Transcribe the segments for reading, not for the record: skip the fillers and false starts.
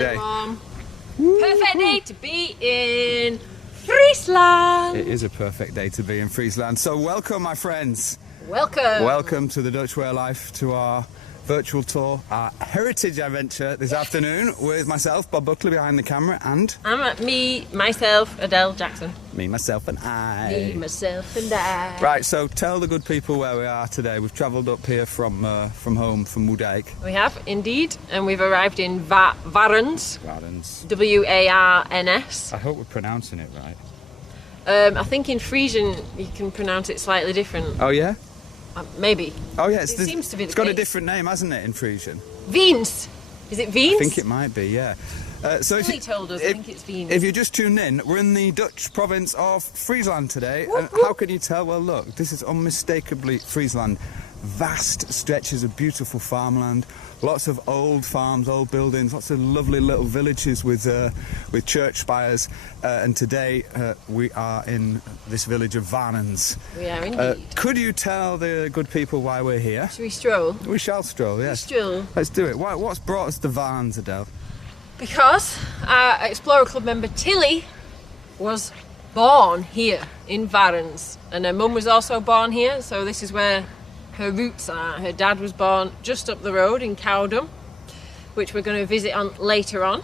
Perfect day to be in Friesland. It is a perfect day to be in Friesland. So welcome, my friends. Welcome. Welcome to the Dutch Way of Life, to our virtual tour, our heritage adventure this afternoon with myself, Bob Buckley, behind the camera, and... myself, Adele Jackson. Me, myself and I. Me, myself and I. Right, so tell the good people where we are today. We've travelled up here from home, from Moerdijk. We have, indeed, and we've arrived in Warns. Warns. W-A-R-N-S. I hope we're pronouncing it right. I think in Frisian you can pronounce it slightly different. Oh yeah? Maybe. Oh yeah, it seems to be it's got a different name, hasn't it, in Frisian? Wiens. Is it Wiens? I think it might be, yeah. So if told us, I think it's Wiens. If you're just tuned in, we're in the Dutch province of Friesland today. Whoop, And whoop. how can you tell? Well, look, this is unmistakably Friesland. Vast stretches of beautiful farmland, lots of old farms, old buildings, lots of lovely little villages with church spires. And today we are in this village of Warns. We are indeed. Could you tell the good people why we're here? Should we stroll? We shall stroll, yes. Stroll. Let's do it. What's brought us to Warns, Adele? Because our Explorer Club member Tilly was born here in Warns, and her mum was also born here, so this is where her roots are. Her dad was born just up the road in Cowdum, which we're going to visit on later on.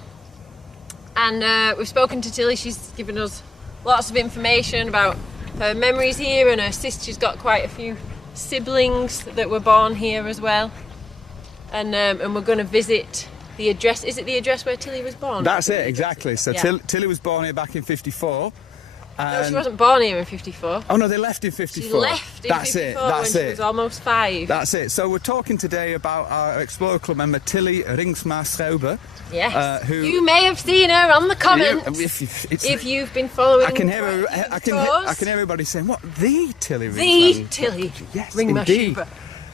And we've spoken to Tilly. She's given us lots of information about her memories here, and her sister's got quite a few siblings that were born here as well. And we're going to visit the address. Is it the address where Tilly was born? That's it, exactly. So yeah. Tilly was born here back in '54. No, she wasn't born here in '54. Oh no, they left in '54. She left in '54 when she was almost 5. That's it. So we're talking today about our Explorer Club member Tilly Ringsma-Schouber. Yes. Who you may have seen her on the comments if you've been following. I can hear everybody saying, "What, the Tilly The Tilly Ringsma-Schouber?"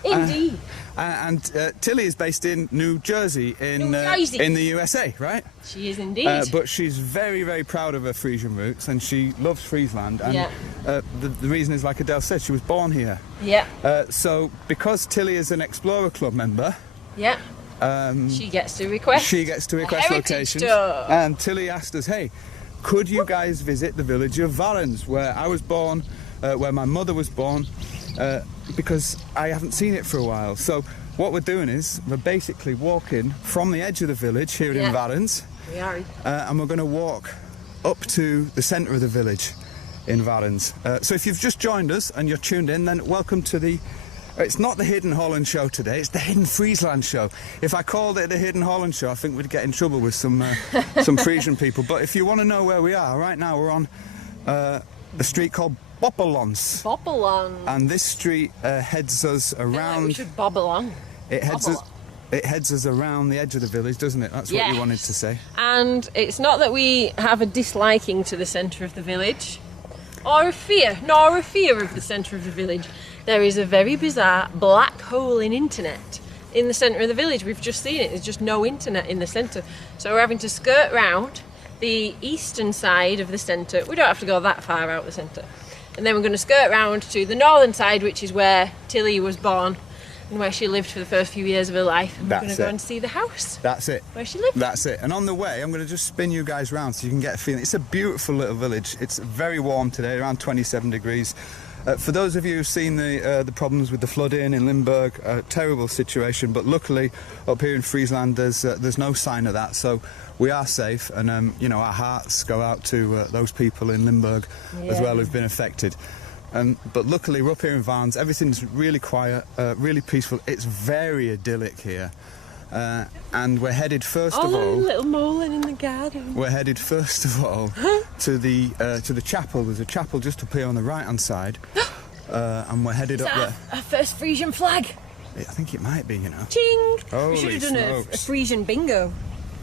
Yes, indeed. And Tilly is based in New Jersey in the USA, right? She is indeed. But she's very, very proud of her Frisian roots, and she loves Friesland. And yeah. The reason is, like Adele said, she was born here. Yeah. So because Tilly is an Explorer Club member, yeah, she gets to request. She gets to request locations. Tour. And Tilly asked us, "Hey, could you guys visit the village of Warns, where I was born, where my mother was born?" Because I haven't seen it for a while. So what we're doing is we're basically walking from the edge of the village here in Warns. We are. And we're going to walk up to the centre of the village in Warns. So if you've just joined us and you're tuned in, then welcome to the... It's not the Hidden Holland Show today, it's the Hidden Friesland Show. If I called it the Hidden Holland Show, I think we'd get in trouble with some Frisian people. But if you want to know where we are, right now we're on a street called Boppelons. And this street heads us around... I feel like we should bob along. It heads us around the edge of the village, doesn't it? That's what you wanted to say. And it's not that we have a disliking to the centre of the village, or a fear of the centre of the village. There is a very bizarre black hole in internet in the centre of the village. We've just seen it. There's just no internet in the centre. So we're having to skirt round the eastern side of the centre. We don't have to go that far out the centre. And then we're going to skirt round to the northern side, which is where Tilly was born and where she lived for the first few years of her life. And we're going to go and see the house. That's it. Where she lived. That's it. And on the way, I'm going to just spin you guys round so you can get a feeling. It's a beautiful little village. It's very warm today, around 27 degrees. For those of you who've seen the problems with the flooding in Limburg, a terrible situation, but luckily up here in Friesland there's no sign of that, so we are safe, and you know, our hearts go out to those people in Limburg as well who've been affected. But luckily we're up here in Warns, everything's really quiet, really peaceful. It's very idyllic here. And we're headed first of all. Little moleing in the garden. We're headed first of all to the chapel. There's a chapel just up here on the right-hand side, and we're headed up there. Our first Frisian flag. I think it might be, you know. Ching! Holy we should have done a Frisian bingo.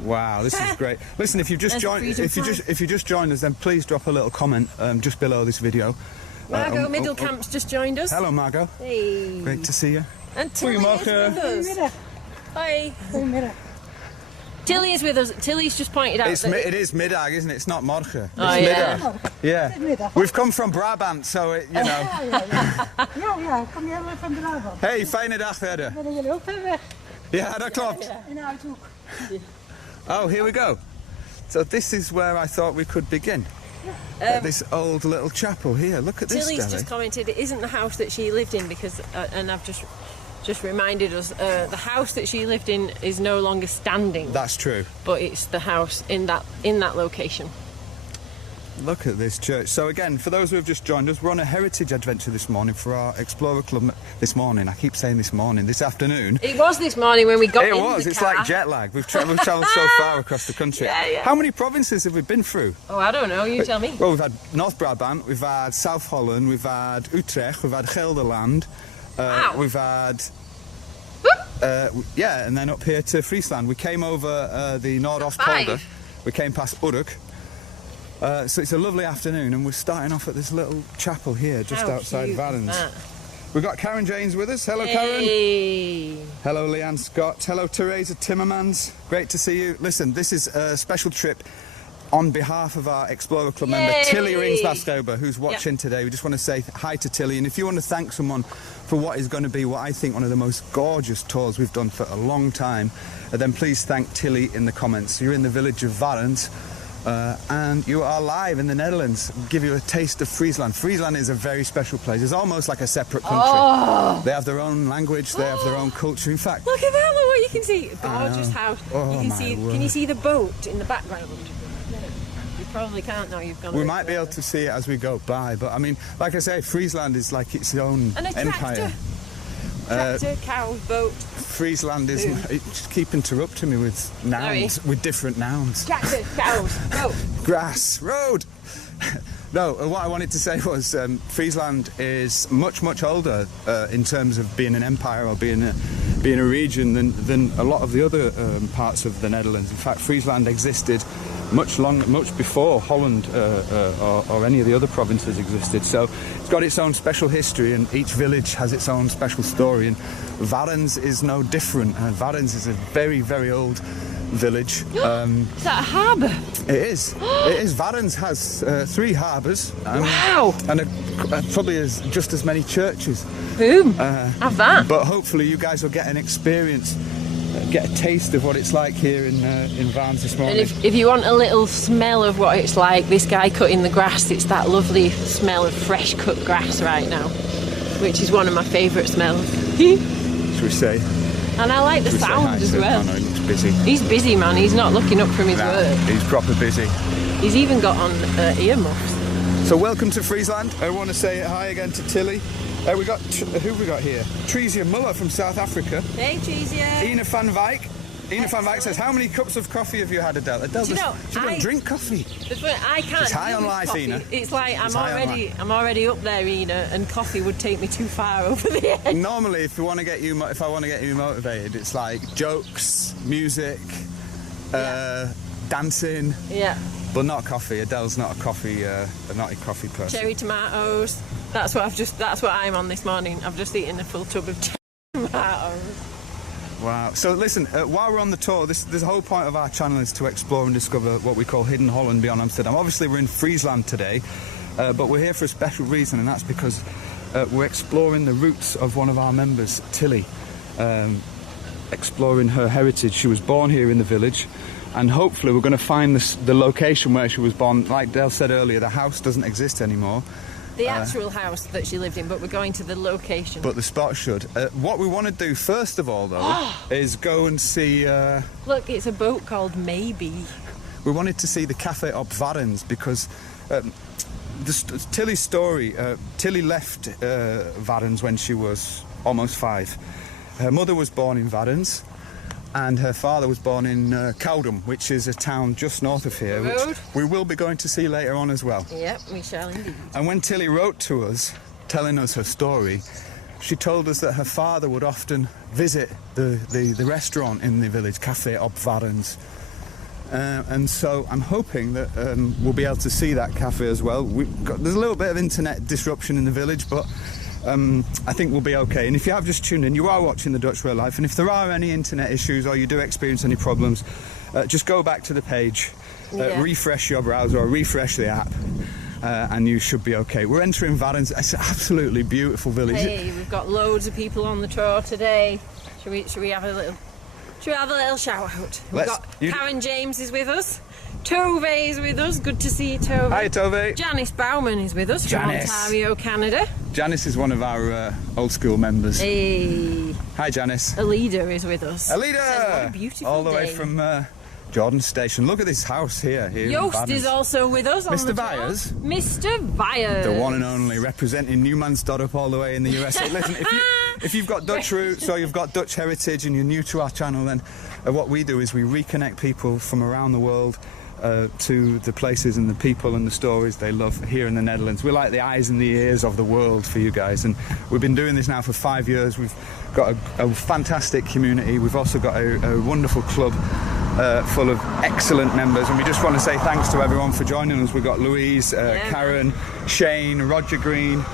Wow, this is great. Listen, if you've just joined, if you just joined us, then please drop a little comment just below this video. Margot Middelkamp's just joined us. Hello, Margot. Hey. Great to see you. And Tilly is with us. Hi. Tilly is with us. Tilly's just pointed out it is middag, isn't it? It's not morgen. It's middag. Yeah. We've come from Brabant, so you know. Ja, kom jij wel van Brabant? Hey, fijne dag verder. Ben jullie ook ver weg? Ja, dat klopt. In de Uithoek. Oh, here we go. So this is where I thought we could begin. This old little chapel here. Look at this, Tilly's Deli. just commented it isn't the house that she lived in because, and I've just reminded us, the house that she lived in is no longer standing. That's true. But it's the house in that location. Look at this church. So again, for those who have just joined us, we're on a heritage adventure this morning for our Explorer Club. This morning, I keep saying this morning, this afternoon. It was this morning when we got in the car. It's like jet lag. We've travelled so far across the country. Yeah. How many provinces have we been through? Oh, I don't know, you tell me. Well, we've had North Brabant, we've had South Holland, we've had Utrecht, we've had Gelderland, we've had... yeah, and then up here to Friesland. We came over the Noordoostpolder. We came past Urk. So it's a lovely afternoon and we're starting off at this little chapel here just outside Varens. We've got Karen James with us. Hello, Hey. Karen. Hello, Leanne Scott. Hello, Teresa Timmermans. Great to see you. Listen, this is a special trip on behalf of our Explorer Club member Tilly Ringsvaskova, who's watching today. We just want to say hi to Tilly, and if you want to thank someone for what is going to be what I think one of the most gorgeous tours we've done for a long time, then please thank Tilly in the comments. You're in the village of Varens. And you are live in the Netherlands. Give you a taste of Friesland. Friesland is a very special place. It's almost like a separate country. Oh. They have their own language, they have their own culture. In fact, Look at that, look what you can see. Gorgeous house. Oh, you can my see. word. Can you see the boat in the background? You probably can't now. You've gone. we might be able to see it as we go by. But I mean, like I say, Friesland is like its own And a empire. Tractor, cow, boat. Friesland is. Just keep interrupting me with nouns, with different nouns. Tractor, cows, boat. Grass, road. No, what I wanted to say was Friesland is much older in terms of being an empire or being a region than a lot of the other parts of the Netherlands. In fact, Friesland existed much before Holland or any of the other provinces existed. So it's got its own special history, and each village has its own special story. And Varens is no different. Varens is a very old village. Is that a harbour? It is. It is. Varens has 3 harbours. Wow! And probably just as many churches. Boom! Have that. But hopefully you guys will get an experience, get a taste of what it's like here in Varens this morning. And if you want a little smell of what it's like, this guy cutting the grass, it's that lovely smell of fresh cut grass right now, which is one of my favourite smells. Should we say? And I like the sound as well. Oh no, he looks busy. He's busy, man. He's not looking up from his work. He's proper busy. He's even got on earmuffs. So welcome to Friesland. I want to say hi again to Tilly. We got who have we got here? Treasia Muller from South Africa. Hey, Treasia. Ina van Wyk. Ina van Wyk says, how many cups of coffee have you had, Adele? Adele, Do you know, she doesn't drink coffee. I can't. She's high do on with life, coffee. Ina. It's like She's high on I'm already up there, Ina, and coffee would take me too far over the edge. Normally, if I want to get you motivated, it's like jokes, music, dancing. Yeah. But not coffee. Adele's not a coffee person. Cherry tomatoes. That's what I'm on this morning. I've just eaten a full tub of cherry tomatoes. Wow. So listen, while we're on the tour, the whole point of our channel is to explore and discover what we call hidden Holland beyond Amsterdam. Obviously we're in Friesland today, but we're here for a special reason, and that's because we're exploring the roots of one of our members, Tilly, exploring her heritage. She was born here in the village, and hopefully we're going to find the location where she was born. Like Dale said earlier, the house doesn't exist anymore. The actual house that she lived in, but we're going to the location. But the spot should. What we want to do first of all, though, is go and see... Look, it's a boat called Maybe. We wanted to see the Café op Varens because Tilly's story, Tilly left Varens when she was almost 5. Her mother was born in Varens, and her father was born in Koudum, which is a town just north of here, which we will be going to see later on as well. Yep, we shall indeed. And when Tilly wrote to us, telling us her story, she told us that her father would often visit the restaurant in the village, Café op Varens. And so I'm hoping that we'll be able to see that cafe as well. There's a little bit of internet disruption in the village, but I think we'll be okay. And if you have just tuned in, you are watching the Dutch Real Life, and if there are any internet issues or you do experience any problems, just go back to the page, refresh your browser or refresh the app, and you should be okay. We're entering Varens. It's an absolutely beautiful village. Hey, we've got loads of people on the tour today. Should we have a little Should we have a little shout out? We've Let's- got you- Karen James is with us. Tove is with us. Good to see you, Tove. Hi, Tove. Janice Bauman is with us Janice. from Ontario, Canada. Janice is one of our old school members. Hey. Hi, Janice. Alida is with us. Alida! Says, what a beautiful All the day. way from Jordan Station. Look at this house here. in Yost Vadens. is also with us. on Mr. the tour. Byers? Mr. Byers. The one and only, representing Newmansdorp all the way in the USA. Listen, if you've got Dutch roots or you've got Dutch heritage and you're new to our channel, then what we do is we reconnect people from around the world to the places and the people and the stories they love here in the Netherlands. We're like the eyes and the ears of the world for you guys, and we've been doing this now for 5 years. We've got a fantastic community. We've also got a wonderful club full of excellent members, and we just want to say thanks to everyone for joining us. We've got Louise, Karen, Shane, Roger Green,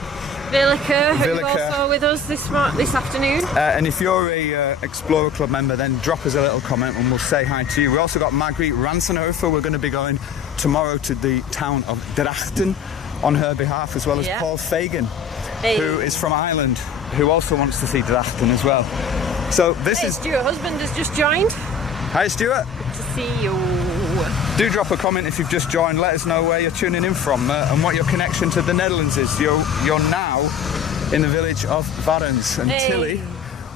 Villica, who's Villica. also with us this afternoon. and if you're a Explorer Club member, then drop us a little comment and we'll say hi to you. We also got Margriet Ransenhofer. We're going to be going tomorrow to the town of Drachten on her behalf, as well as Yeah. Paul Fagan, Hey. who is from Ireland, who also wants to see Drachten as well. So this Hey, is... Stuart, husband has just joined. Hi, Stuart. Good to see you. Do drop a comment if you've just joined. Let us know where you're tuning in from and what your connection to the Netherlands is. You're now in the village of Varens. And Hey. Tilly,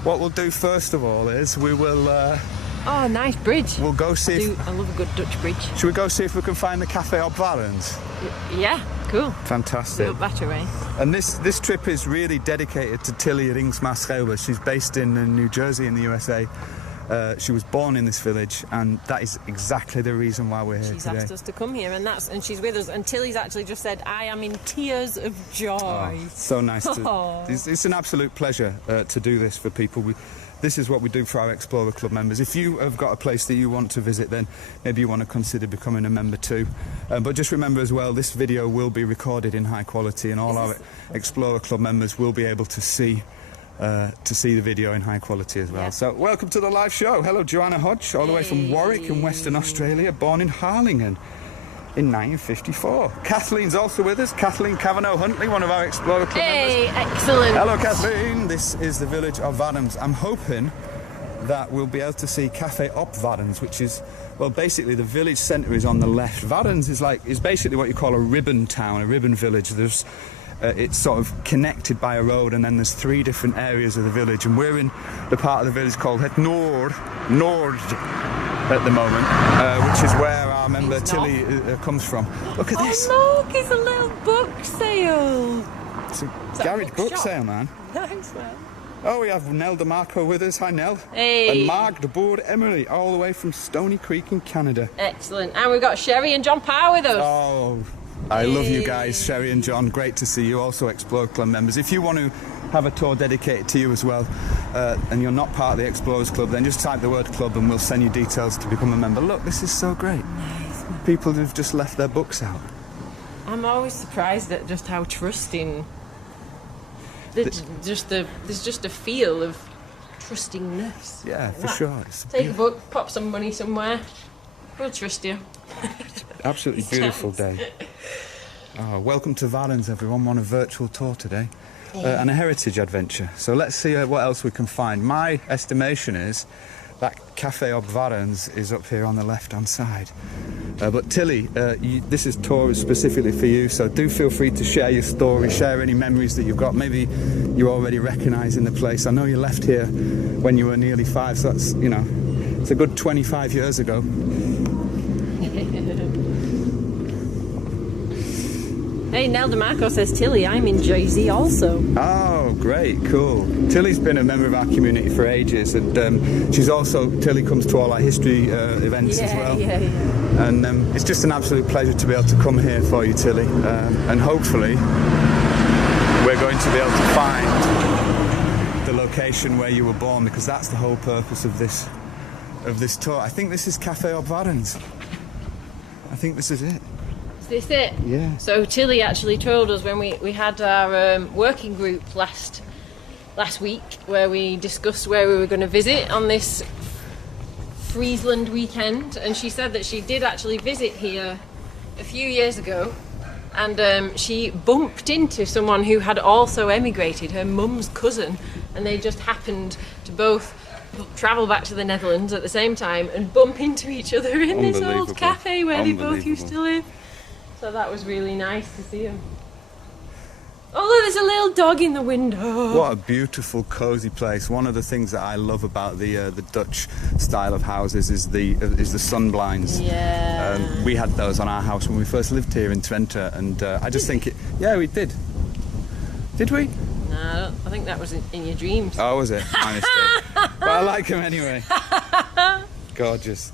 what we'll do first of all is we will Oh, nice bridge. we'll go see I love a good Dutch bridge. should we go see if we can find the Café op Varens? Yeah, cool. Fantastic. Up that way. And this trip is really dedicated to Tilly Ringsma-Schouwer. She's based in New Jersey in the USA. She was born in this village, and that is exactly the reason why we're here She's today. asked us to come here, and she's with us. And Tilly's actually just said, "I am in tears of joy." So nice to. Oh. It's an absolute pleasure to do this for people. This is what we do for our Explorer Club members. If you have got a place that you want to visit, then maybe you want to consider becoming a member too. But just remember as well, this video will be recorded in high quality, and all our Explorer Club members will be able to see the video in high quality as well. Yeah. So welcome to the live show. Hello, Joanna Hodge, all the way from Warwick in Western Australia, born in Harlingen in 1954. Kathleen's also with us. Kathleen Kavanagh-Huntley, one of our Explorer Club members. Hey, excellent. Hello, Kathleen. This is the village of Varens. I'm hoping that we'll be able to see Café op Varens, which is, well, basically the village centre is on the left. Varens is basically what you call a ribbon town, a ribbon village. It's sort of connected by a road, and then there's 3 different areas of the village, and we're in the part of the village called Het Nord at the moment, which is where our member It's Tilly comes from. Look at this. Oh, look, it's a little book sale. It's a that garage a book bookshop? sale, man. Thanks, man. Oh, we have Nell DeMarco with us. Hi, Nell. Hey. And Mark de Boer Emery, all the way from Stony Creek in Canada. Excellent. And we've got Sherry and John Parr with us. Oh, I love you guys, Sherry and John. Great to see you. Also, Explorer Club members. If you want to have a tour dedicated to you as well, and you're not part of the Explorers Club, then just type the word club and we'll send you details to become a member. Look, this is so great. Nice. People who've just left their books out. I'm always surprised at just how trusting. There's just a feel of trustingness. Yeah, Like for that. sure. It's Take a book, pop some money somewhere. We'll trust you. absolutely beautiful day. Oh, welcome to Varens, everyone. We're on a virtual tour today and a heritage adventure. So let's see what else we can find. My estimation is that Café op Varens is up here on the left-hand side. But Tilly, this is tour specifically for you, so do feel free to share your story, share any memories that you've got. Maybe you're already recognising the place. I know you left here when you were nearly 5, so that's, it's a good 25 years ago. Hey, Nell DeMarco says, Tilly, I'm in Jersey also. Oh, great, cool. Tilly's been a member of our community for ages, and Tilly comes to all our history events as well. Yeah. And it's just an absolute pleasure to be able to come here for you, Tilly. And hopefully, we're going to be able to find the location where you were born, because that's the whole purpose of this tour. I think this is Café op Varens. I think this is it. Is this it? Yeah. So Tilly actually told us when we had our working group last week, where we discussed where we were going to visit on this Friesland weekend, and she said that she did actually visit here a few years ago, and she bumped into someone who had also emigrated, her mum's cousin, and they just happened to both travel back to the Netherlands at the same time and bump into each other in this old cafe where they both used to live. So that was really nice to see them. Oh look, there's a little dog in the window. What a beautiful, cosy place. One of the things that I love about the Dutch style of houses is the sun blinds. Yeah. We had those on our house when we first lived here in Twente, and I just think it. Yeah, we did. Did we? No, I think that was in your dreams. Oh, was it? My mistake. But I like them anyway. Gorgeous.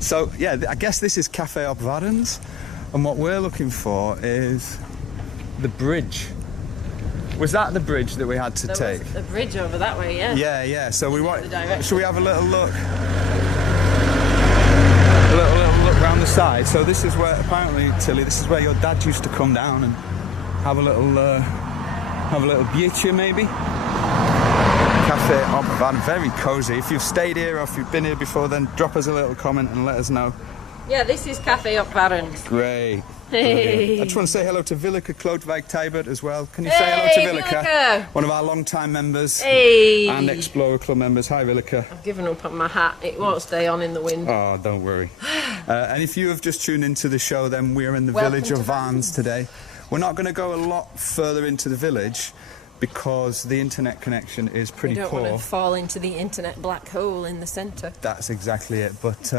So yeah, I guess this is Café op Warrens, and what we're looking for is the bridge. Was that the bridge that we had to take? Was a bridge over that way, yeah. Yeah. So we want. The direction. Should we have a little look? A little look round the side. So this is where, apparently, Tilly, this is where your dad used to come down and have a little biertje maybe. Café op Warrens, very cosy. If you've stayed here or if you've been here before, then drop us a little comment and let us know. Yeah, this is Café op Warrens. Great. Hey. I just want to say hello to Willeke Klootwijk-Tijbert as well. Can you say hello to Willeke? One of our long-time members and Explorer Club members. Hi, Willeke. I've given up on my hat. It won't stay on in the wind. Oh, don't worry. And if you have just tuned into the show, then we're in the village of Warrens today. We're not going to go a lot further into the village because the internet connection is pretty poor. We don't want to fall into the internet black hole in the centre. That's exactly it. But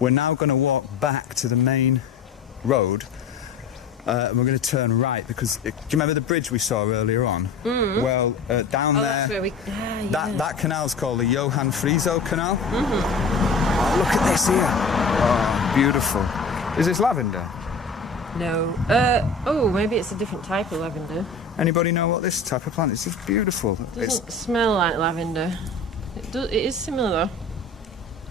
we're now going to walk back to the main road. And we're going to turn right because do you remember the bridge we saw earlier on? Well, down there, that's where we, that canal's called the Johan Frieso Canal. Oh, look at this here. Oh, beautiful. Is this lavender? No. Oh, maybe it's a different type of lavender. Anybody know what this type of plant is? It's beautiful. It doesn't smell like lavender. It is similar though.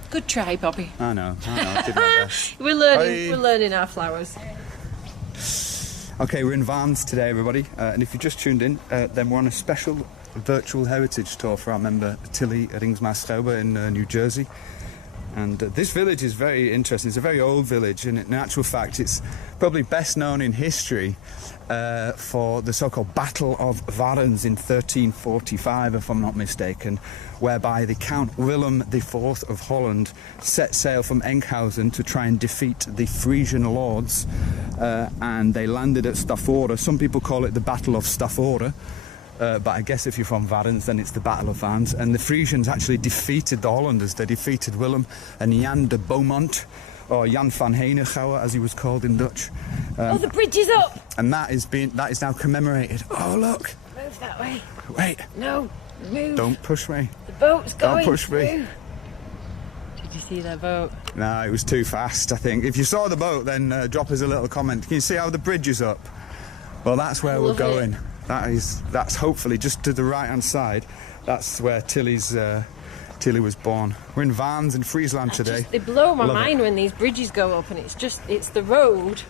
Good try, Bobby. I know. I did my best. We're learning our flowers. Okay, we're in Warrens today, everybody. And if you just tuned in, then we're on a special virtual heritage tour for our member Tilly Ringsma-Schouwer in New Jersey. And this village is very interesting. It's a very old village, and in actual fact, it's probably best known in history for the so-called Battle of Warrens in 1345, if I'm not mistaken, whereby the Count Willem IV of Holland set sail from Enkhuizen to try and defeat the Frisian lords, and they landed at Stavoren. Some people call it the Battle of Stavoren. But I guess if you're from Warrens, then it's the Battle of Warrens. And the Frisians actually defeated the Hollanders. They defeated Willem and Jan de Beaumont, or Jan van Henegouwen, as he was called in Dutch. Oh, the bridge is up! And that is now commemorated. Oh, look! Move that way. Wait. No, move. Don't push me. The boat's going. Don't push me. Did you see that boat? No, it was too fast, I think. If you saw the boat, then drop us a little comment. Can you see how the bridge is up? Well, that's where we're going. That's hopefully just to the right-hand side. That's where Tilly was born. We're in Warrens in Friesland today. They blow my mind when these bridges go up and it's the road,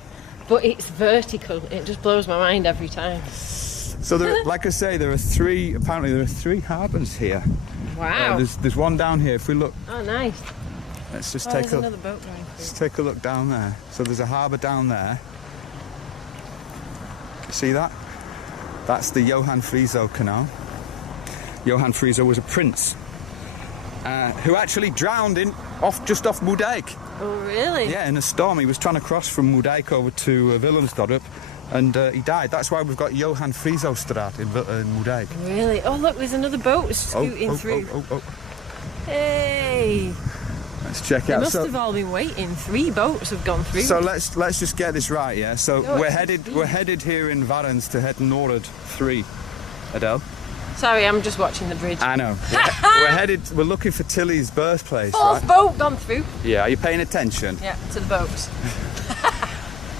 but it's vertical. It just blows my mind every time. So like I say, apparently there are three harbours here. Wow. There's one down here. If we look. Oh, nice. Let's just there's another boat going through. Let's take a look down there. So there's a harbour down there. See that? That's the Johan Frieso Canal. Johan Frieso was a prince who actually drowned just off Moerdijk. Oh, really? Yeah, in a storm. He was trying to cross from Moerdijk over to Willemsdorp, and he died. That's why we've got Johan Frieso Straat in Moerdijk. Really? Oh, look, there's another boat scooting through. Oh. Hey! Let's check They out. must have all been waiting. 3 boats have gone through. So let's just get this right, yeah. So we're headed here in Warrens to Het Noord 3. Adele. Sorry, I'm just watching the bridge. I know. We're looking for Tilly's birthplace. 4th boat gone through. Yeah. Are you paying attention? Yeah, to the boats.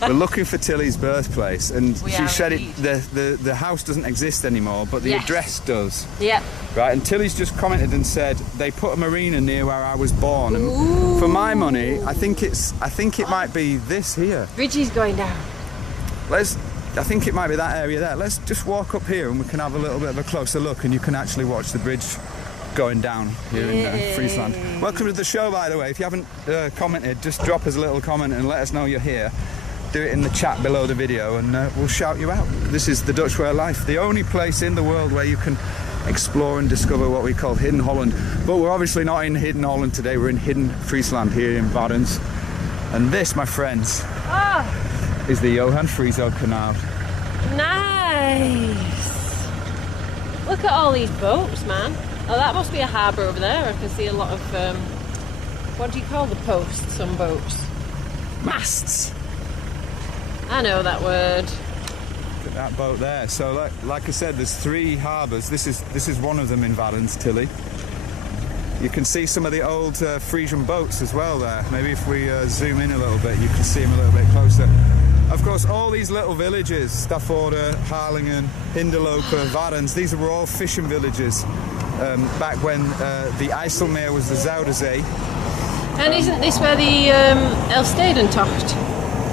We're looking for Tilly's birthplace, and she said indeed. the house doesn't exist anymore, but the address does. Yeah. Right, and Tilly's just commented and said they put a marina near where I was born, and for my money, I think it might be this here. Bridge is going down. I think it might be that area there. Let's just walk up here and we can have a little bit of a closer look, and you can actually watch the bridge going down here in Friesland. Welcome to the show, by the way. If you haven't commented, just drop us a little comment and let us know you're here. Do it in the chat below the video and we'll shout you out. This is the Dutch way of life, the only place in the world where you can explore and discover what we call Hidden Holland. But we're obviously not in Hidden Holland today, we're in Hidden Friesland here in Varens. And this, my friends, is the Johan Friso Canal. Nice! Look at all these boats, man. Oh, that must be a harbour over there. I can see a lot of, what do you call the posts on boats? Masts! I know that word. Look at that boat there. So like I said, there's 3 harbours. This is one of them in Varens, Tilly. You can see some of the old Frisian boats as well there. Maybe if we zoom in a little bit, you can see them a little bit closer. Of course, all these little villages, Stafforde, Harlingen, Hinderlopen, Varens, these were all fishing villages back when the IJsselmeer was the Zuiderzee. And isn't this where the Elfstedentocht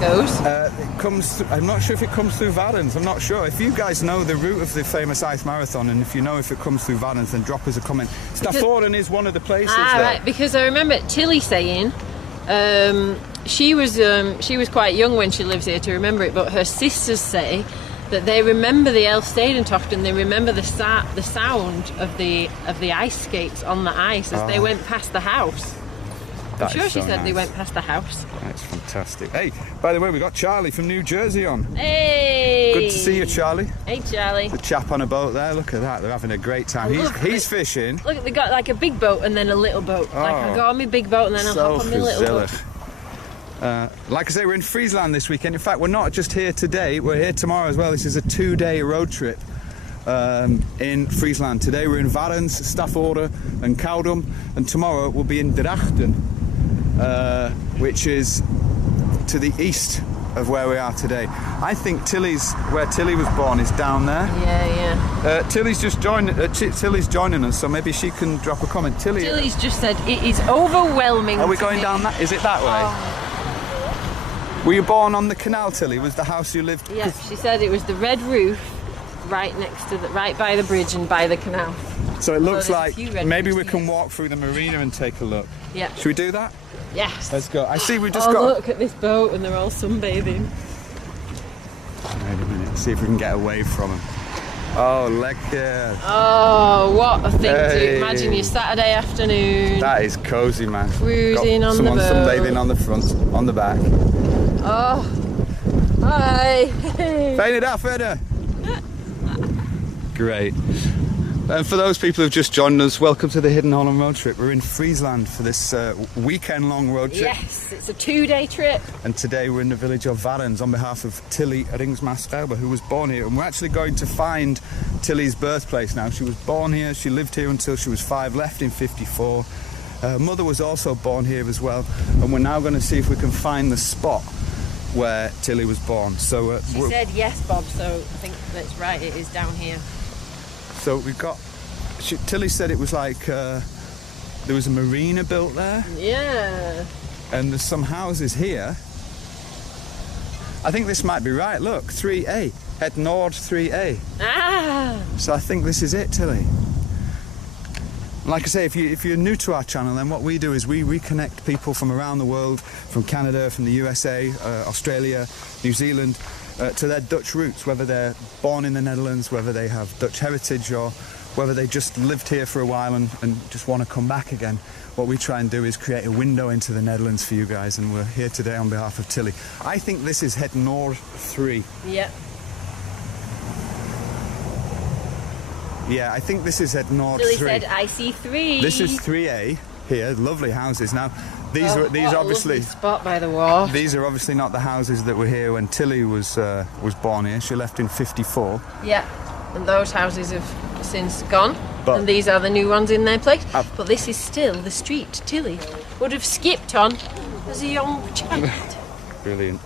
goes? It comes. I'm not sure if it comes through Varens. I'm not sure. If you guys know the route of the famous ice marathon, and if you know if it comes through Varens, then drop us a comment. Stafforden is one of the places. There. Right. Because I remember Tilly saying she was quite young when she lives here to remember it, but her sisters say that they remember the Elfstedentocht and they remember the sound of the ice skates on the ice as they went past the house. I'm sure she said they went past the house. That's fantastic. Hey, by the way, we got Charlie from New Jersey on. Hey! Good to see you, Charlie. Hey, Charlie. The chap on a boat there. Look at that. They're having a great time. He's fishing. Look, they got like a big boat and then a little boat. Like I go on my big boat and then I'll hop on my little boat. Like I say, we're in Friesland this weekend. In fact, we're not just here today. We're here tomorrow as well. This is a 2-day road trip in Friesland. Today we're in Varens, Stafforde and Koudum, and tomorrow we'll be in Drachten, which is to the east of where we are today. I think where Tilly was born is down there. Yeah. Tilly's just joined. Tilly's joining us, so maybe she can drop a comment. Tilly's just said it is overwhelming. Are we going down that? Is it that way? Oh. Were you born on the canal, Tilly? Was the house you lived? Yes, she said it was the red roof right next to right by the bridge and by the canal. So it looks like maybe we can walk through the marina and take a look. Yeah. Should we do that? Yes. Let's go. I see we've just got... got... look at this boat and they're all sunbathing. Wait a minute, see if we can get away from them. Oh, lekker. Oh, what a thing to imagine your Saturday afternoon. That is cosy, man. Cruising on the boat. Someone sunbathing on the front, on the back. Oh, hi. Fijn it out, verder. Great. And for those people who've just joined us, welcome to the Hidden Holland road trip. We're in Friesland for this weekend-long road trip. Yes, it's a 2-day trip. And today we're in the village of Varens on behalf of Tilly Ringsma-Schreiber, who was born here. And we're actually going to find Tilly's birthplace now. She was born here, she lived here until she was 5, left in 54. Her mother was also born here as well. And we're now going to see if we can find the spot where Tilly was born. So she said yes, Bob, so I think that's right, it is down here. So we've got... Tilly said it was like there was a marina built there. Yeah. And there's some houses here. I think this might be right. Look, 3A. Het Noord 3A. Ah. So I think this is it, Tilly. Like I say, if you're new to our channel, then what we do is we reconnect people from around the world, from Canada, from the USA, Australia, New Zealand, to their Dutch roots, whether they're born in the Netherlands, whether they have Dutch heritage, or whether they just lived here for a while and just want to come back again. What we try and do is create a window into the Netherlands for you guys, and we're here today on behalf of Tilly. I think this is Het Noord 3. Yep. Yeah, I think this is Het Noord 3. Tilly said, I see 3. This is 3A here, lovely houses. Now, these are obviously a spot by the wharf. These are obviously not the houses that were here when Tilly was born here. She left in 54. Yeah, and those houses have since gone, but, and these are the new ones in their place. But this is still the street Tilly would have skipped on as a young child. Brilliant.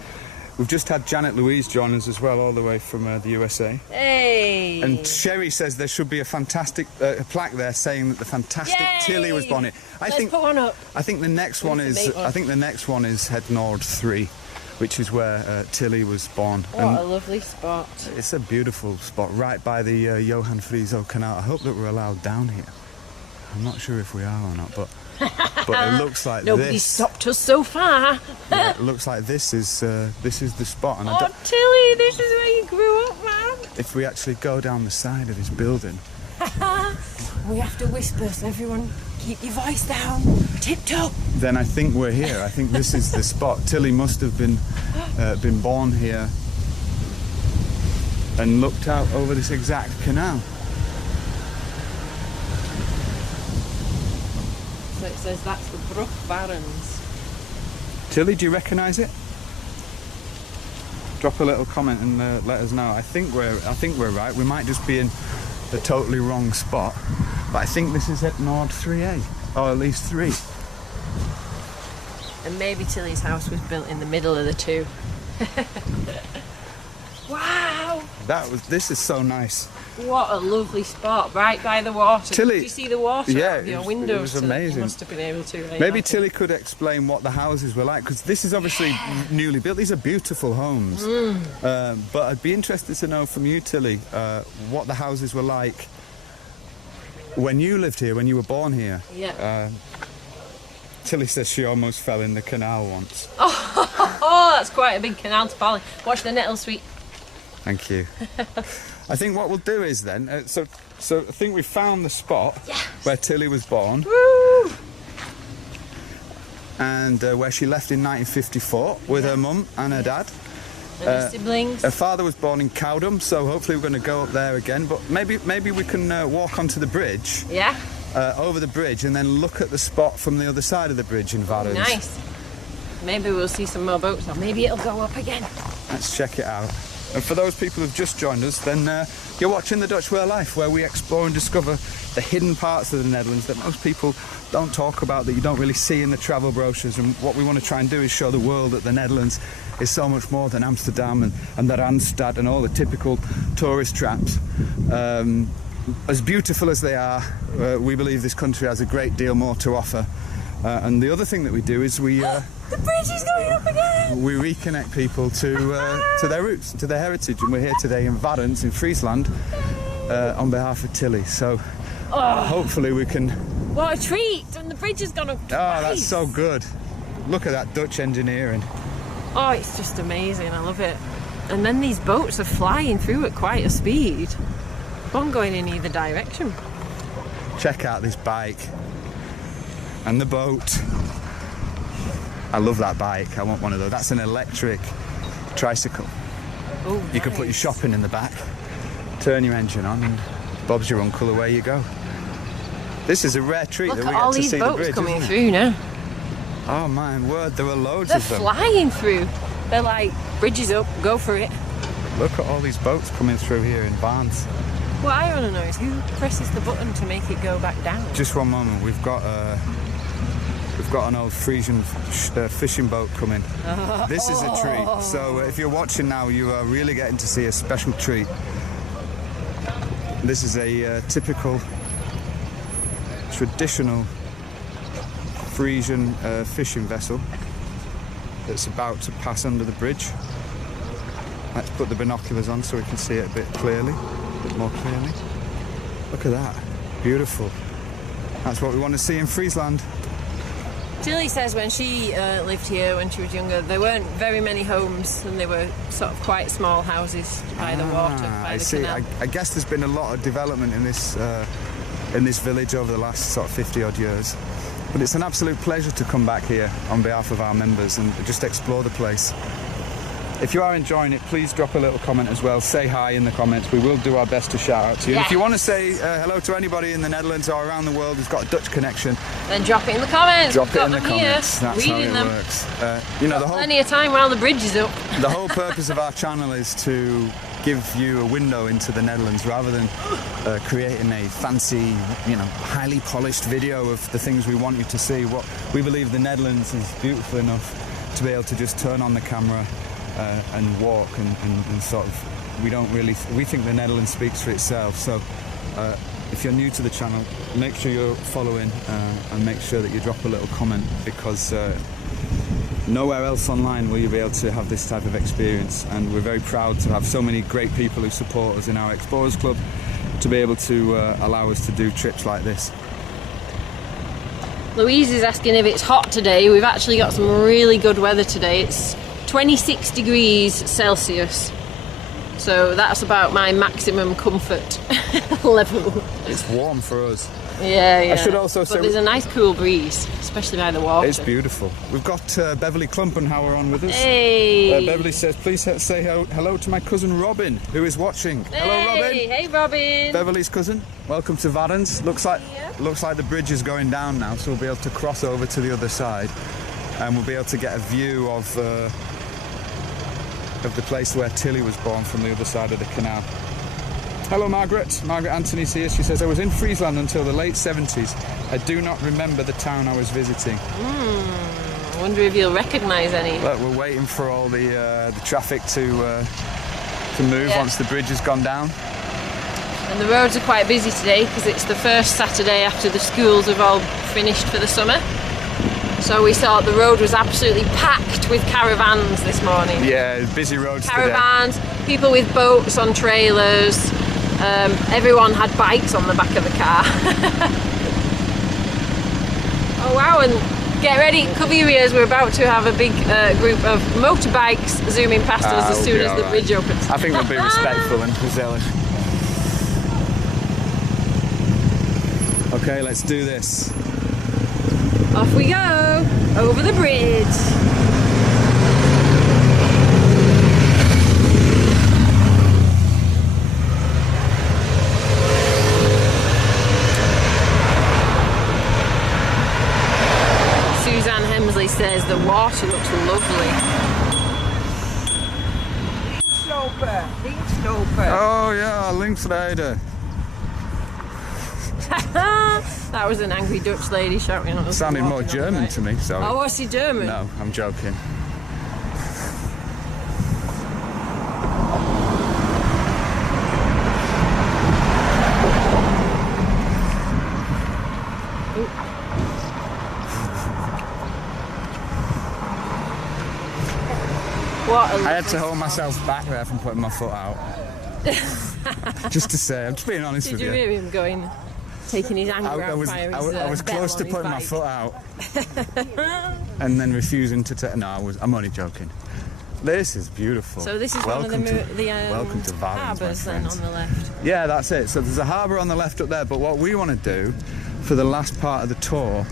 We've just had Janet Louise join us as well, all the way from the USA. Hey! And Sherry says there should be a fantastic plaque there saying that the fantastic Tilly was born here. Let's put one up. I think the next one is. I think the next one is Het Noord 3, which is where Tilly was born. What a lovely spot! It's a beautiful spot, right by the Johan Friso Canal. I hope that we're allowed down here. I'm not sure if we are or not, but it looks like nobody stopped us so far. Yeah, it looks like this is the spot. And Tilly, this is where you grew up, man. If we actually go down the side of this building, We have to whisper, so everyone keep your voice down, tiptoe. then I think we're here. I think this is the spot. Tilly must have been born here and looked out over this exact canal. So it says that's the Brook Barons. Tilly, do you recognise it? Drop a little comment and let us know. I think we're right. We might just be in the totally wrong spot, but I think this is at Nord 3A, or at least 3. And maybe Tilly's house was built in the middle of the two. Wow! This is so nice. What a lovely spot, right by the water. Tilly, did you see the water yeah, out of your it window? was amazing. You must have been able to. Right? Maybe Tilly could explain what the houses were like, because this is obviously newly built. These are beautiful homes. But I'd be interested to know from you, Tilly, what the houses were like when you lived here, when you were born here. Yeah. Tilly says she almost fell in the canal once. Oh, that's quite a big canal to fall in. Watch the nettle sweet. Thank you. I think what we'll do is then, so I think we found the spot where Tilly was born. Woo! And where she left in 1954 with her mum and her dad. And her siblings. Her father was born in Cowdham, so hopefully we're going to go up there again. But maybe we can walk onto the bridge. Yeah. Over the bridge and then look at the spot from the other side of the bridge in Varens. Nice. Maybe we'll see some more boats, or maybe it'll go up again. Let's check it out. And for those people who've just joined us, then you're watching The Dutch Way of Life, where we explore and discover the hidden parts of the Netherlands that most people don't talk about, that you don't really see in the travel brochures. And what we want to try and do is show the world that the Netherlands is so much more than Amsterdam and the Randstad and all the typical tourist traps. As beautiful as they are, we believe this country has a great deal more to offer. And the other thing that we do is we... the bridge is going up again! We reconnect people to their roots, to their heritage. And we're here today in Varens, in Friesland, on behalf of Tilly. So hopefully we can... What a treat! And the bridge has gone up twice. Oh, that's so good. Look at that Dutch engineering. Oh, it's just amazing. I love it. And then these boats are flying through at quite a speed. One going in either direction. Check out this bike and the boat. I love that bike. I want one of those. That's an electric tricycle. Oh, you can put your shopping in the back, turn your engine on, and Bob's your uncle, away you go. This is a rare treat. Look that we at all get to these see the boats bridge, coming isn't it? through now. Oh my word, there are loads They're of them. flying through. They're like, bridges up, go for it. Look at all these boats coming through here in Barnes. What I want to know is who presses the button to make it go back down. Just one moment, we've got an old Frisian fishing boat coming. This is a treat. So if you're watching now, you are really getting to see a special treat. This is a typical, traditional Frisian fishing vessel that's about to pass under the bridge. Let's put the binoculars on so we can see it a bit more clearly. Look at that, beautiful. That's what we want to see in Friesland. Tilly says when she lived here when she was younger, there weren't very many homes and they were sort of quite small houses by the water, by the canal. I guess there's been a lot of development in this village over the last sort of 50 odd years. But it's an absolute pleasure to come back here on behalf of our members and just explore the place. If you are enjoying it, please drop a little comment as well. Say hi in the comments. We will do our best to shout out to you. Yeah. And if you want to say hello to anybody in the Netherlands or around the world who's got a Dutch connection, then drop it in the comments. drop it in the Here, comments. That's how it them. works. You know, Plenty of time while the bridge is up. The whole purpose of our channel is to give you a window into the Netherlands rather than creating a fancy, highly polished video of the things we want you to see. What we believe the Netherlands is beautiful enough to be able to just turn on the camera and walk and sort of, we think the Netherlands speaks for itself. So if you're new to the channel, make sure you're following and make sure that you drop a little comment, because nowhere else online will you be able to have this type of experience, and we're very proud to have so many great people who support us in our Explorers Club to be able to allow us to do trips like this. Louise is asking if it's hot today. We've actually got some really good weather today. It's 26 degrees Celsius. So that's about my maximum comfort level. It's warm for us. Yeah. I should also say there's a nice cool breeze, especially by the water. It's beautiful. We've got Beverly Klumpenhauer on with us. Hey! Beverly says, please say hello to my cousin Robin, who is watching. Hey. Hello, Robin. Hey, Robin. Beverly's cousin. Welcome to Varens. Looks like the bridge is going down now, so we'll be able to cross over to the other side, and we'll be able to get a view of the place where Tilly was born from the other side of the canal. Hello, Margaret. Margaret Anthony's here. She says, I was in Friesland until the late 70s. I do not remember the town I was visiting. I wonder if you'll recognise any. Look, we're waiting for all the traffic to move once the bridge has gone down. And the roads are quite busy today because it's the first Saturday after the schools have all finished for the summer. So we saw the road was absolutely packed with caravans this morning. Yeah, busy roads caravans, people with boats on trailers. Everyone had bikes on the back of the car. Oh wow, and get ready, cover your ears, we're about to have a big group of motorbikes zooming past us as soon as the bridge opens. I think we'll be respectful and zealous. Okay, let's do this. Off we go, over the bridge. Suzanne Hemsley says the water looks lovely. Linkslopen. Oh yeah, linksrijden. That was an angry Dutch lady shouting on us. Sounded more German to me, sorry. Oh, was he German? No, I'm joking. I had to hold myself back there from putting my foot out. Just to say, I'm just being honest with you. Did you hear him going, taking his anger out via his I was close to putting my foot out and then refusing to take. No, I'm only joking. This is beautiful. So this is welcome one of the welcome to Varens, harbours then on the left. Yeah, that's it. So there's a harbour on the left up there, but what we want to do for the last part of the tour,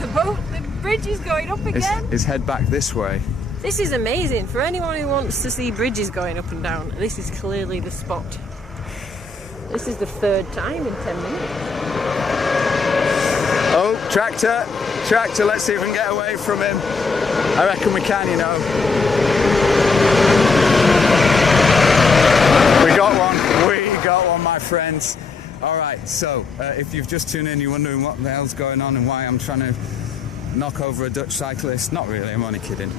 the bridge is going up again. Is head back this way. This is amazing. For anyone who wants to see bridges going up and down, this is clearly the spot. This is the third time in 10 minutes. Oh, tractor, let's see if we can get away from him. I reckon we can, you know. We got one, my friends. All right, so if you've just tuned in, you're wondering what the hell's going on and why I'm trying to knock over a Dutch cyclist. Not really, I'm only kidding.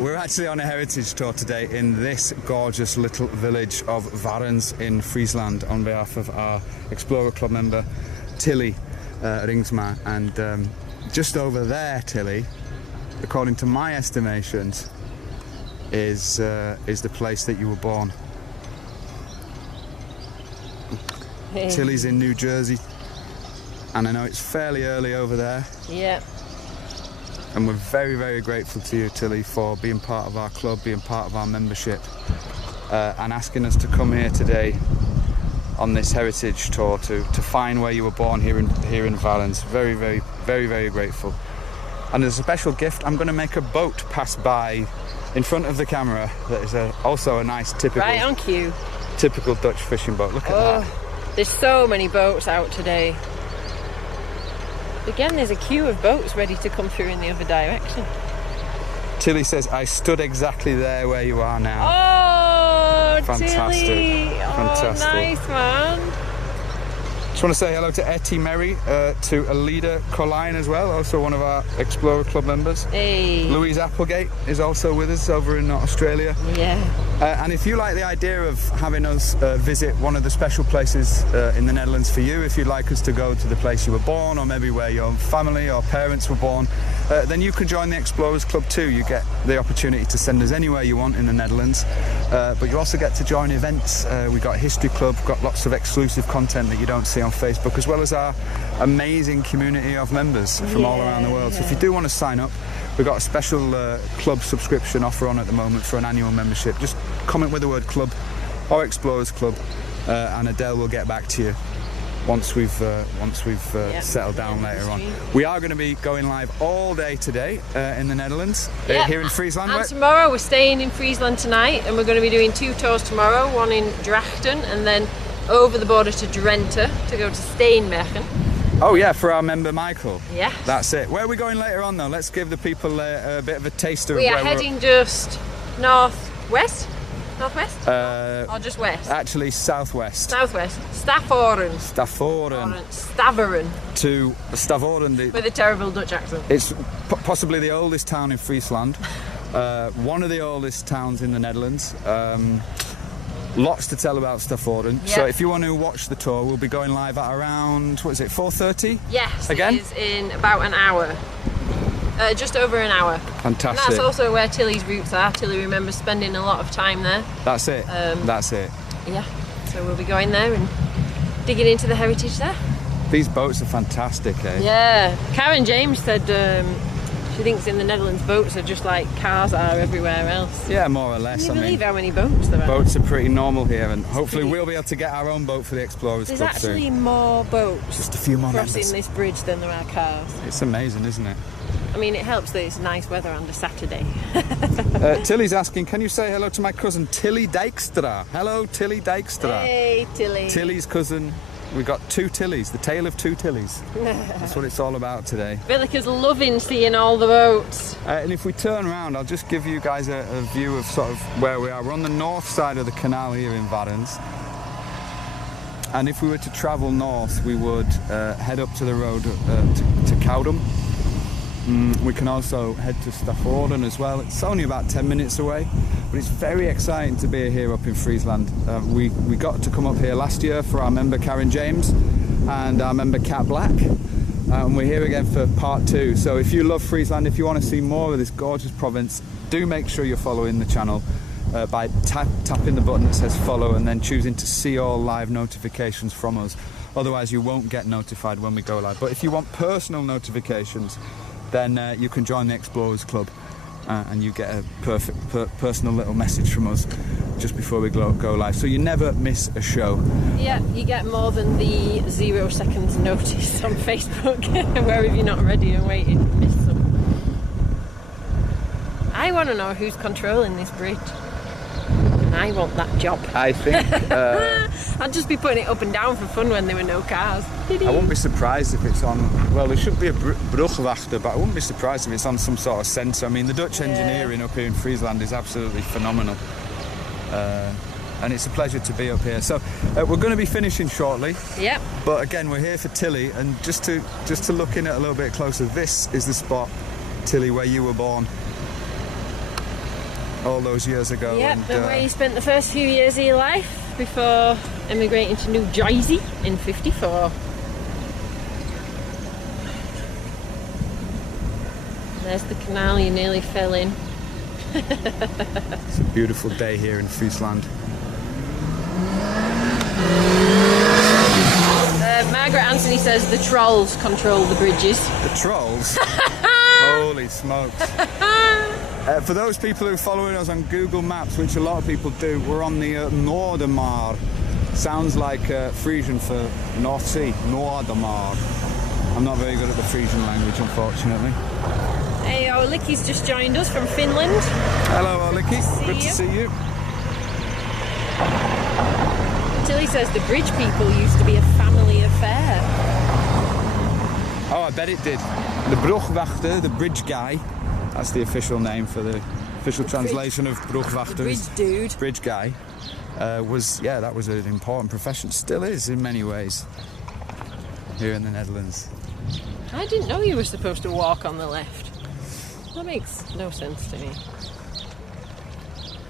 We're actually on a heritage tour today in this gorgeous little village of Varens in Friesland on behalf of our Explorer Club member Tilly Ringsma, and just over there, Tilly, according to my estimations, is the place that you were born. Hey. Tilly's in New Jersey, and I know it's fairly early over there. Yeah. And we're very, very grateful to you, Tilly, for being part of our club, being part of our membership, and asking us to come here today on this heritage tour to find where you were born here in Varens. Very, very, very, very grateful. And as a special gift, I'm going to make a boat pass by in front of the camera that is also a nice typical, right on cue, typical Dutch fishing boat. Look at that. There's so many boats out today. Again, there's a queue of boats ready to come through in the other direction. Tilly says, I stood exactly there where you are now. Oh, fantastic. Tilly. Fantastic. Oh, nice, man. Just want to say hello to Etty Merry, to Alida Colline as well, also one of our Explorer Club members. Hey. Louise Applegate is also with us over in Australia. Yeah. And if you like the idea of having us visit one of the special places in the Netherlands for you, if you'd like us to go to the place you were born, or maybe where your family or parents were born, then you can join the Explorers Club too. You get the opportunity to send us anywhere you want in the Netherlands, but you also get to join events. We've got a history club, got lots of exclusive content that you don't see on Facebook, as well as our amazing community of members from all around the world. So if you do want to sign up, we've got a special club subscription offer on at the moment for an annual membership. Just comment with the word club or Explorers Club, and Adele will get back to you once we've settled down later on. We are going to be going live all day today in the Netherlands, here in Friesland. And tomorrow we're staying in Friesland tonight, and we're going to be doing 2 tours tomorrow, one in Drachten and then over the border to Drenthe to go to Steenbergen. Oh yeah, for our member Michael. Yes. That's it. Where are we going later on though? Let's give the people a bit of a taster of we where are heading just northwest? Northwest? Or just west? Actually southwest. Southwest. Stavoren. Staveren. To Stavoren. With a terrible Dutch accent. It's possibly the oldest town in Friesland. One of the oldest towns in the Netherlands. Lots to tell about Stavoren. Yeah. So if you want to watch the tour, we'll be going live at around, what is it, 4:30? Yes, again? It is in about an hour. Just over an hour. Fantastic. And that's also where Tilly's roots are. Tilly remembers spending a lot of time there. That's it. That's it. Yeah, so we'll be going there and digging into the heritage there. These boats are fantastic, eh? Yeah. Karen James said she thinks in the Netherlands boats are just like cars are everywhere else. Yeah, more or less. Can you believe how many boats there are? Boats are pretty normal here, and hopefully we'll be able to get our own boat for the Explorers There's Club soon. actually more boats Just a few more crossing members. this bridge than there are cars. It's amazing, isn't it? I mean, it helps that it's nice weather on a Saturday. Tilly's asking, can you say hello to my cousin Tilly Dijkstra? Hello, Tilly Dijkstra. Hey, Tilly. Tilly's cousin. We've got 2 Tillys, the tale of 2 Tillys. That's what it's all about today. Vilica's loving seeing all the boats. And if we turn around, I'll just give you guys a view of sort of where we are. We're on the north side of the canal here in Varens. And if we were to travel north, we would head up to the road to Koudum. We can also head to Stavoren as well. It's only about 10 minutes away, but it's very exciting to be here up in Friesland. We got to come up here last year for our member Karen James and our member Cat Black, and we're here again for part 2. So if you love Friesland, if you want to see more of this gorgeous province, do make sure you're following the channel by tapping the button that says follow and then choosing to see all live notifications from us. Otherwise you won't get notified when we go live. But if you want personal notifications, then you can join the Explorers Club and you get a perfect personal little message from us just before we go live, so you never miss a show. Yeah, you get more than the 0 seconds notice on Facebook where if you're not ready and waiting, you miss them. I want to know who's controlling this bridge. And I want that job. I think I'd just be putting it up and down for fun when there were no cars. I wouldn't be surprised if it's on, well, there should be a brugwachter, but I wouldn't be surprised if it's on some sort of sensor. I mean, the Dutch engineering up here in Friesland is absolutely phenomenal. And it's a pleasure to be up here. So we're going to be finishing shortly. Yep. But again, we're here for Tilly, and just to look in it a little bit closer, this is the spot, Tilly, where you were born all those years ago. Yep, and where you spent the first few years of your life before emigrating to New Jersey in '54. There's the canal you nearly fell in. It's a beautiful day here in Friesland. Margaret Anthony says the trolls control the bridges. The trolls? Holy smokes. For those people who are following us on Google Maps, which a lot of people do, we're on the Noordermaar. Sounds like Frisian for North Sea, Noordermaar. I'm not very good at the Frisian language, unfortunately. Hey, Olicky's just joined us from Finland. Hello, Olicky. Good to see you. Tilly says the bridge people used to be a family affair. Oh, I bet it did. The brugwachter, the bridge guy, that's the official name for the official translation of brugwachter. The bridge dude. Bridge guy. That was an important profession. Still is in many ways here in the Netherlands. I didn't know you were supposed to walk on the left. That makes no sense to me.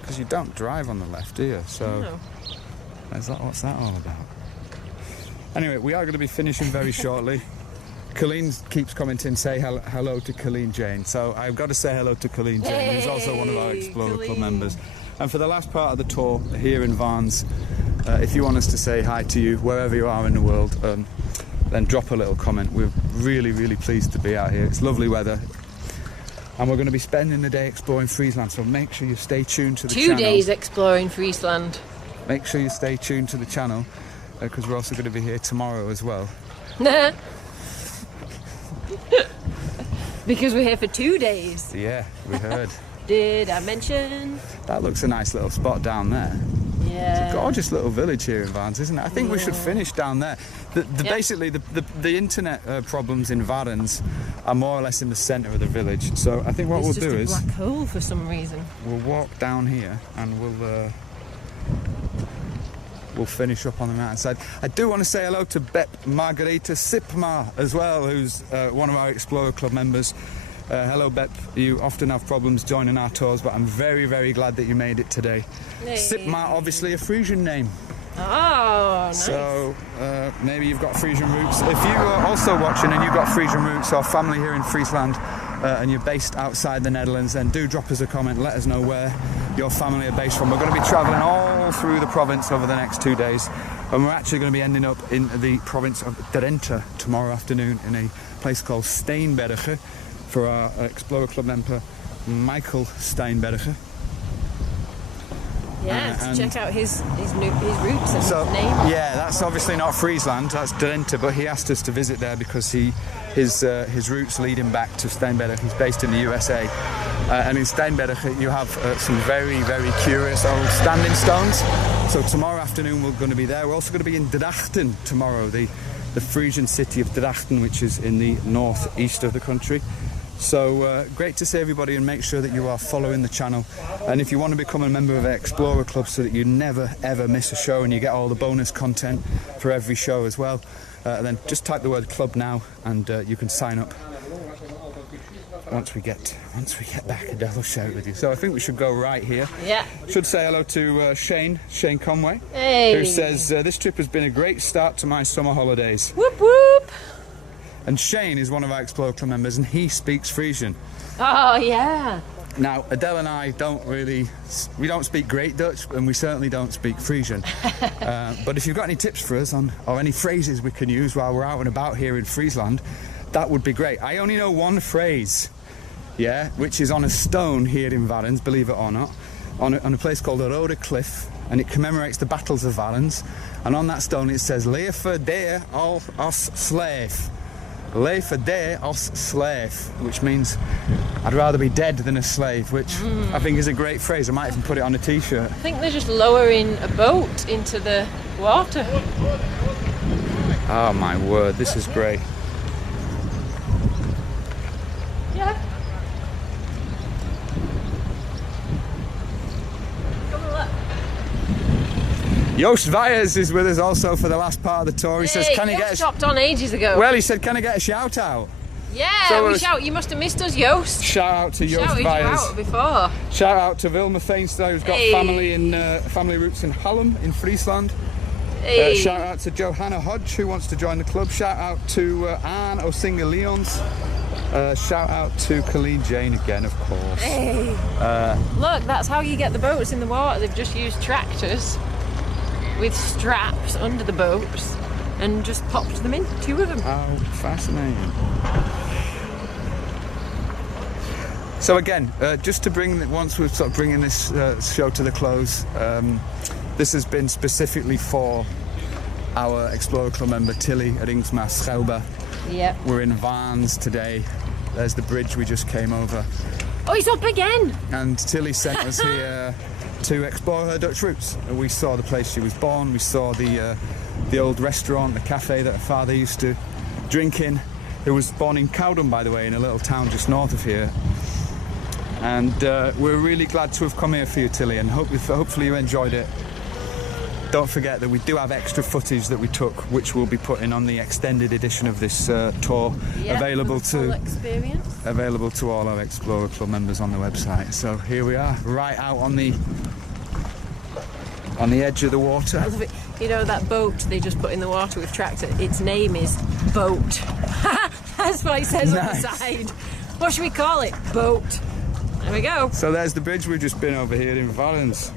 Because you don't drive on the left, do you? So No. what's that all about? Anyway, we are going to be finishing very shortly. Colleen keeps commenting, say hello to Colleen Jane. So I've got to say hello to Colleen Jane, who's also one of our Explorer Club members. And for the last part of the tour here in Varnes, if you want us to say hi to you wherever you are in the world, then drop a little comment. We're really, really pleased to be out here. It's lovely weather. And we're going to be spending the day exploring Friesland, so make sure you stay tuned to the channel. 2 days exploring Friesland. make sure you stay tuned to the channel because we're also going to be here tomorrow as well. Because we're here for 2 days. Yeah, we heard. Did I mention? That looks a nice little spot down there. Yeah. It's a gorgeous little village here in Varens, isn't it? I think we should finish down there. Basically, the internet problems in Varens are more or less in the centre of the village. So I think what we'll do is... It's just a black hole for some reason. We'll walk down here and we'll finish up on the mountainside. I do want to say hello to Margareta Sipma as well, who's one of our Explorer Club members. Hello, Bep. You often have problems joining our tours, but I'm very, very glad that you made it today. Hey. Sipma, obviously a Frisian name. Oh, nice. So maybe you've got Frisian roots. If you are also watching and you've got Frisian roots or family here in Friesland and you're based outside the Netherlands, then do drop us a comment. Let us know where your family are based from. We're going to be travelling all through the province over the next 2 days, and we're actually going to be ending up in the province of Drenthe tomorrow afternoon in a place called Steenbergen for our Explorer Club member Michael Steenbergen. Yeah, to check out his roots and his name. Yeah, that's obviously not Friesland, that's Drenthe, but he asked us to visit there because his roots lead him back to Steenbergen. He's based in the USA. And in Steenbergen you have some very, very curious old standing stones. So tomorrow afternoon we're going to be there. We're also going to be in Drachten tomorrow, the Frisian city of Drachten, which is in the northeast of the country. So great to see everybody, and make sure that you are following the channel. And if you want to become a member of the Explorer Club so that you never ever miss a show and you get all the bonus content for every show as well, then just type the word club now and you can sign up. Once we get back, Adele will share it with you. So I think we should go right here. Yeah. Should say hello to Shane Conway, hey, who says this trip has been a great start to my summer holidays. Whoop whoop. And Shane is one of our Explorer Club members, and he speaks Frisian. Oh yeah. Now Adele and I don't speak great Dutch, and we certainly don't speak Frisian. But if you've got any tips for us or any phrases we can use while we're out and about here in Friesland, that would be great. I only know one phrase, yeah, which is on a stone here in Varens, believe it or not, on a place called the Rode Cliff, and it commemorates the battles of Varens. And on that stone it says, "Leven der als slave." Leven der als slave, which means I'd rather be dead than a slave, which I think is a great phrase. I might even put it on a t-shirt. I think they're just lowering a boat into the water. Oh my word, this is great. Yeah. Come on, look. Joost Wijers is with us also for the last part of the tour. He says, "Can you get a stopped on ages ago?" Well, he said, "Can I get a shout out?" Yeah, So we shout. You must have missed us, Joost. Shout out to Joost Shouted you Wijers. out before. Shout out to Wilma Feinstein, who's got family roots in Hallam in Friesland. Hey. Shout out to Johanna Hodge, who wants to join the club. Shout out to Anne Osinga Leons. Shout out to Colleen Jane again, of course. Hey. Look, that's how you get the boats in the water. They've just used tractors with straps under the boats and just popped them in, 2 of them. How fascinating. So again, just to once we're sort of bringing this show to the close, this has been specifically for our Explorer Club member Tilly Ringsma Schouber. Yep. We're in Varens today. There's the bridge we just came over. Oh, he's up again! And Tilly sent us here to explore her Dutch roots. We saw the place she was born, we saw the old restaurant, the cafe that her father used to drink in. He was born in Koudum, by the way, in a little town just north of here. And we're really glad to have come here for you, Tilly, and hopefully you enjoyed it. Don't forget that we do have extra footage that we took, which we'll be putting on the extended edition of this tour, available to all our Explorer Club members on the website. So here we are, right out on the edge of the water. I love it. You know that boat they just put in the water with tractor? Its name is Boat. That's what it says on the side. What should we call it? Boat. There we go. So there's the bridge we've just been over here in Varens.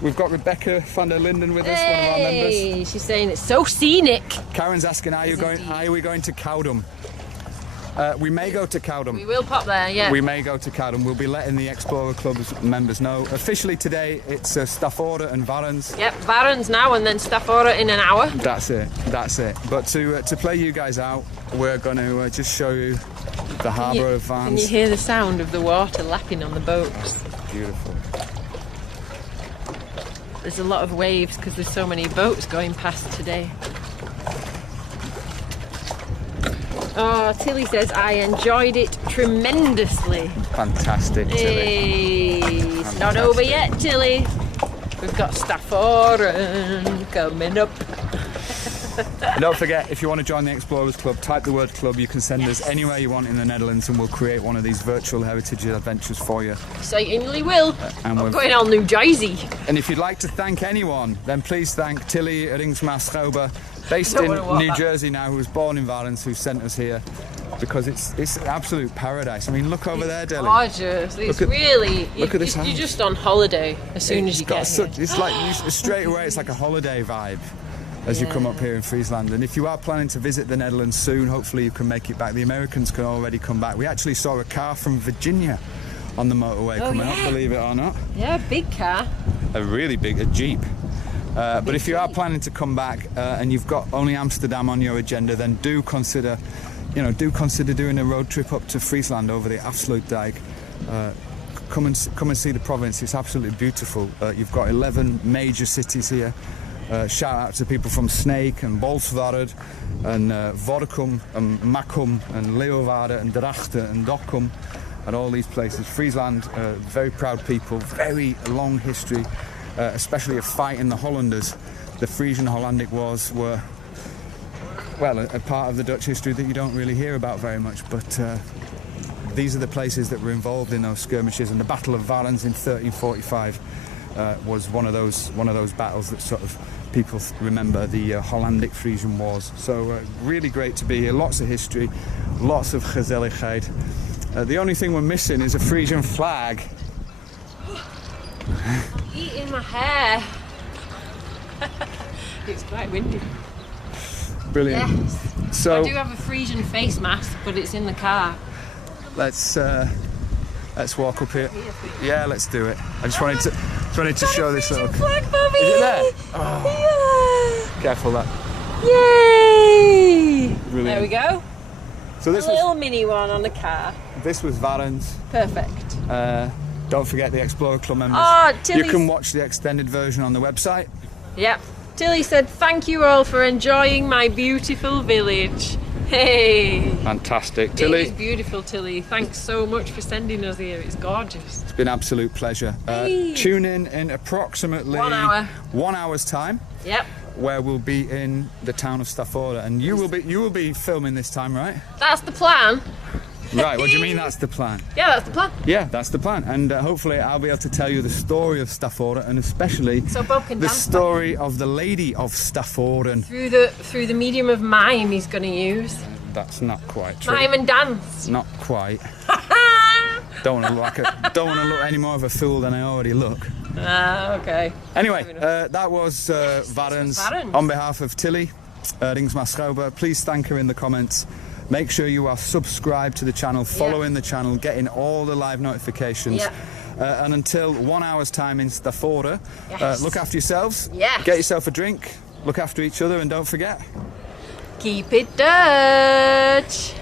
We've got Rebecca van der Linden with us, one of our members. She's saying it's so scenic. Karen's asking, are we going to Koudum? We may go to Cowden. We will pop there, yeah. We may go to Cowden. We'll be letting the Explorer Club's members know. Officially today, it's Staffordshire and Varens. Yep, Varens now and then Staffordshire in an hour. That's it. But to play you guys out, we're going to just show you the harbour of Varens. Can you hear the sound of the water lapping on the boats? Beautiful. There's a lot of waves because there's so many boats going past today. Oh, Tilly says, I enjoyed it tremendously. Fantastic, Tilly. Hey, it's not over yet, Tilly. We've got Staffordshire coming up. And don't forget, if you want to join the Explorers Club, type the word club. You can send us anywhere you want in the Netherlands and we'll create one of these virtual heritage adventures for you. Certainly will. And I'm going on New Jersey. And if you'd like to thank anyone, then please thank Tilly Ringsma-Schouber, based in New Jersey now, who was born in Varens, who sent us here. Because it's an absolute paradise. I mean, look over there, Dilly. Gorgeous. It's really. Look at this house. You're just on holiday as soon as you get here. It's like straight away. It's like a holiday vibe as you come up here in Friesland. And if you are planning to visit the Netherlands soon, hopefully you can make it back. The Americans can already come back. We actually saw a car from Virginia on the motorway coming up, believe it or not. Yeah, big car. A really big, a Jeep. But if you are planning to come back and you've got only Amsterdam on your agenda, then do consider doing a road trip up to Friesland over the Afsluitdijk. Come and see the province. It's absolutely beautiful. You've got 11 major cities here. Shout out to people from Sneek and Bolsward and Vodicum and Macum and Leeuwarden and Drachten and Dokkum and all these places. Friesland, very proud people, very long history, especially of fighting the Hollanders. The Frisian Hollandic Wars were, well, a part of the Dutch history that you don't really hear about very much, but these are the places that were involved in those skirmishes, and the Battle of Varens in 1345 was one of those battles that sort of people remember, the Hollandic Frisian Wars. So really great to be here, lots of history, lots of gezelligheid. The only thing we're missing is a Frisian flag. Eating my hair. It's quite windy. Brilliant. Yes. So I do have a Frisian face mask, but it's in the car. Let's walk up here. Yeah, let's do it. I just wanted to show this little flag, Bobby. Is it there? Oh. Yeah. Careful that. Yay! Brilliant. There we go. So this a little mini one on the car. This was Varens. Perfect. Don't forget the Explorer Club members. Oh, you can watch the extended version on the website. Yep. Tilly said, thank you all for enjoying my beautiful village. Hey! Fantastic. Tilly. It is beautiful, Tilly. Thanks so much for sending us here. It's gorgeous. It's been an absolute pleasure. Hey. Tune in approximately 1 hour. 1 hour's time. Yep. Where we'll be in the town of Staffordshire, and you will be filming this time, right? That's the plan. Right, what do you mean that's the plan? Yeah, that's the plan. Yeah, that's the plan. And hopefully I'll be able to tell you the story of Staffordshire, and especially so Bob can the dance story of the lady of Staffordshire. Through the medium of mime he's going to use. That's not quite true. Mime and dance. Not quite. Don't want to look any more of a fool than I already look. Okay. Anyway, that was Varens. On behalf of Tilly Ringsma-Schouber, please thank her in the comments. Make sure you are subscribed to the channel, following the channel, getting all the live notifications. Yeah. And until 1 hour's time in Staffordshire, look after yourselves. Yes. Get yourself a drink. Look after each other, and don't forget. Keep it Dutch.